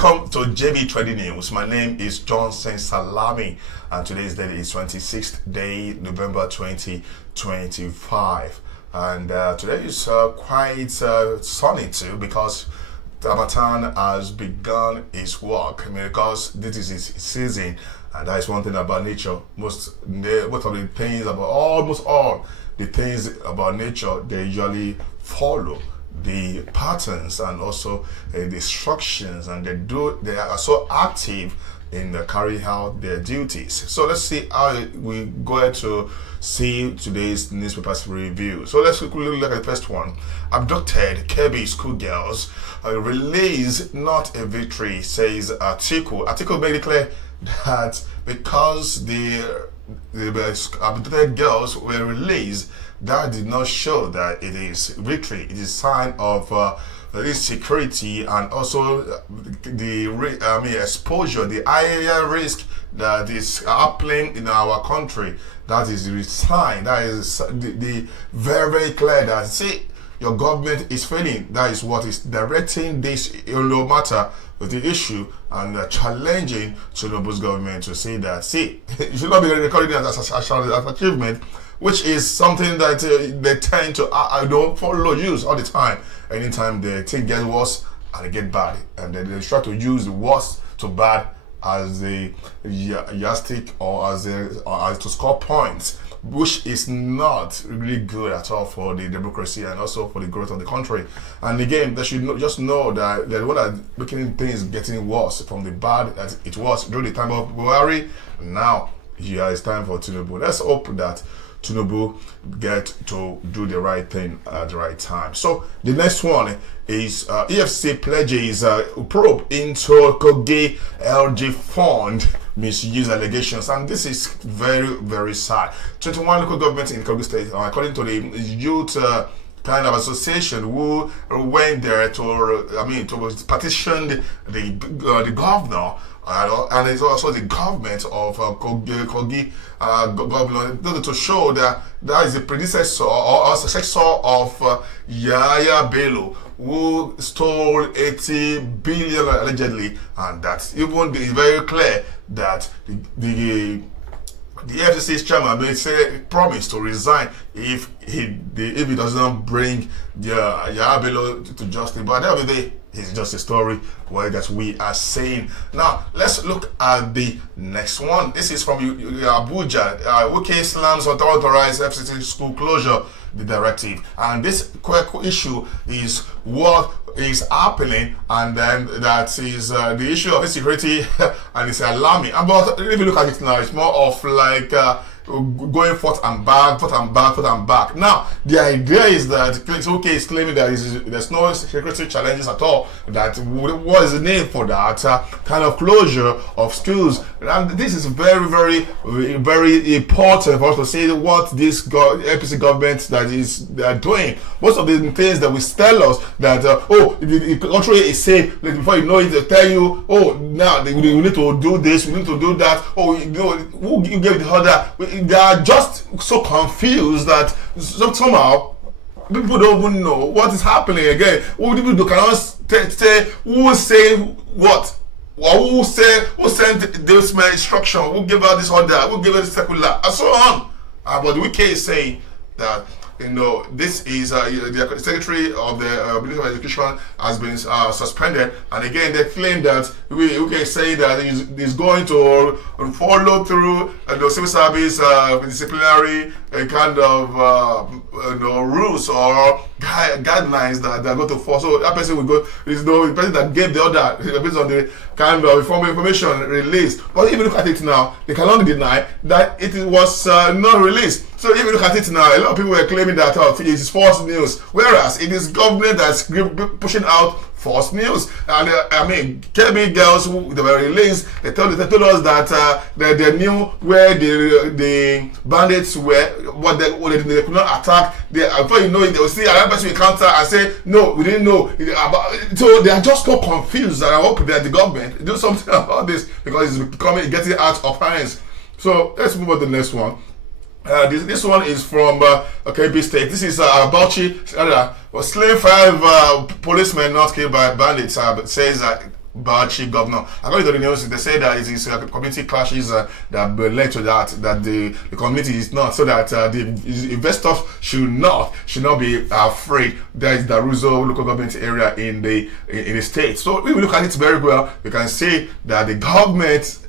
Welcome to JB Trading News. My name is Johnson Salami, and today's date is 26th day, November 2025. And today is quite sunny too, because Ramadan has begun its work. I mean, because this is its season, and that is one thing about nature. Most of the things about almost all the things about nature, they usually follow the patterns and also the instructions, and they are so active in carrying out their duties. So let's see how we go to see today's newspapers review. So let's quickly look at the first one. Abducted Kebbi schoolgirls release not a victory, says Atiku. Atiku made it clear that because the abducted girls were released, that did not show that it is victory. It is a sign of insecurity and also the exposure, the higher risk that is happening in our country. That is the sign. That is the very, very clear that, see, your government is failing. That is what is directing this, no matter the issue, and challenging Tinubu's government to say that, see, you should not be recording it as achievement, which is something that they tend to don't follow use all the time. Anytime the thing gets worse and they get bad, and then they try to use the worst to bad as the yardstick or as to score points, which is not really good at all for the democracy and also for the growth of the country. And again, they should just know that the one that making things getting worse from the bad that it was during the time of Buhari. Now, it's time for Tinubu. Let's hope that Tinubu get to do the right thing at the right time. So the next one is EFCC pledges probe into Kogi LG fund misuse allegations, and this is very, very sad. 21 local governments in Kogi State, according to the youth kind of association, who went there to petition the governor. And it's also the government of Kogi governor to show that that is the predecessor or successor of Yaya Bello, who stole 80 billion allegedly, and that even is very clear that the EFCC's chairman may say promised to resign if he doesn't bring Yaya Bello to justice. But at the end of the day, it's just a story that we are saying. Now, let's look at the next one. This is from Abuja. Wike slams unauthorized EFCC school closure, the directive. And this issue is what is happening, and then that is the issue of insecurity, and it's alarming. But if you look at it now, it's more of like going forth and back. Now, the idea is that OK is claiming that there's no security challenges at all. That what is the name for that kind of closure of schools? And this is very, very, very important for us to say what this APC government they are doing. Most of the things that will tell us that the country is safe, before you know it, they tell you, now we need to do this, we need to do that. Who gave the order? They are just so confused that somehow people don't even know what is happening again. People cannot say who say what, or who sent this instruction, who gave out this order, who gave out this circular, and so on. But the Wike is saying that this is the Secretary of the Ministry of Education has been suspended, and again they claim that we say that he's going to follow through the civil service disciplinary kind of rules or guidelines that they're going to follow. So that person will go. The person that gave the order based on the kind of information released. But if you look at it now, they cannot deny that it was not released. So if you look at it now, a lot of people were claiming that it is false news, whereas it is government that's pushing out false news. And Kebbi girls who they were released, they told us that they knew where the bandits were, what they could not attack. Before you know it, they will see another person encounter and say, no, we didn't know. So they are just so confused, and I hope that the government do something about this, because it's getting out of hands. So let's move on to the next one. This one is from Kebbi State. This is Bauchi. Slain 5 policemen not killed by bandits. Says Bauchi governor. According to the news, they say that it is community clashes that led to that the community is not, so that the investors should not be afraid. There is the Ruzo local government area in the state. So if we look at it very well, we can see that the governors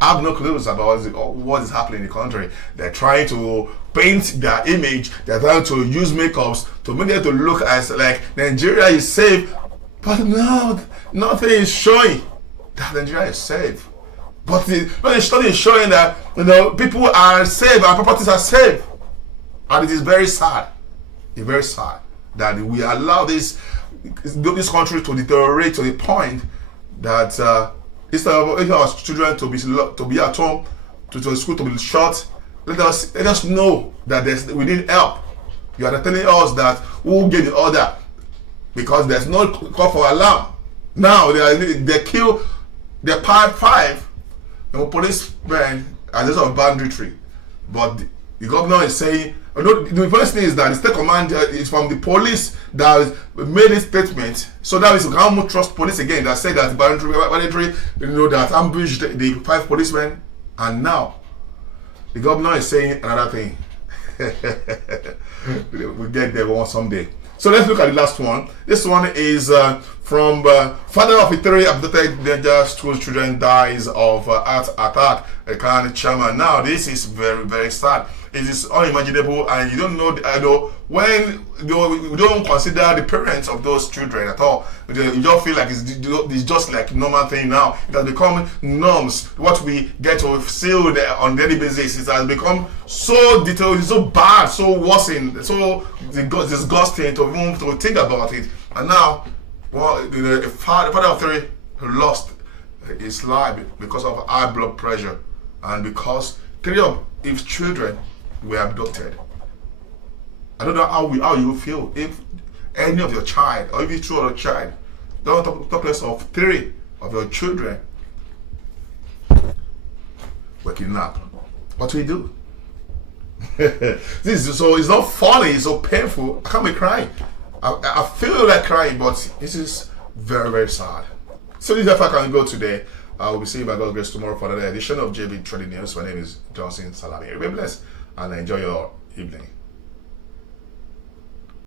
have no clues about what is happening in the country. They're trying to paint their image. They're trying to use makeups to make it to look as like Nigeria is safe. But now, nothing is showing that Nigeria is safe. But the study is showing that people are safe, our properties are safe, and it is very sad. It's very sad that we allow this country to deteriorate to the point that instead of our children to be at home, to school to be shut, let us know that we need help. You are telling us that who will get the order. Because there's no call for alarm. Now they kill the part 5 policemen as a sort of banditry. But the governor is saying, the first thing is that the state commander is from the police that made a statement. So that is how much trust police again that said that banditry, that ambushed the 5 policemen. And now the governor is saying another thing. We'll get there one someday. So let's look at the last one. This one is from father of 3 abducted Niger school children dies of heart attack. County chairman. Now this is very, very sad. It is unimaginable, and you don't know. When you don't consider the parents of those children at all, you don't feel like it's just like normal thing now. It has become norms. What we get to see on daily basis, it has become so detailed, so bad, so worsened, so disgusting to think about it. And now, the father of 3 who lost his life because of high blood pressure, and because 3 of his children were abducted. I don't know how you feel if any of your child, or if it's true of your child, don't talk less of 3 of your children were kidnapped. What do we do? So it's not funny, it's so painful. I can't be crying. I feel like crying, but this is very, very sad. So this is how I can go today. I will be seeing you by God's grace tomorrow for another edition of JB Trading News. My name is Johnson Salami. Be blessed and enjoy your evening.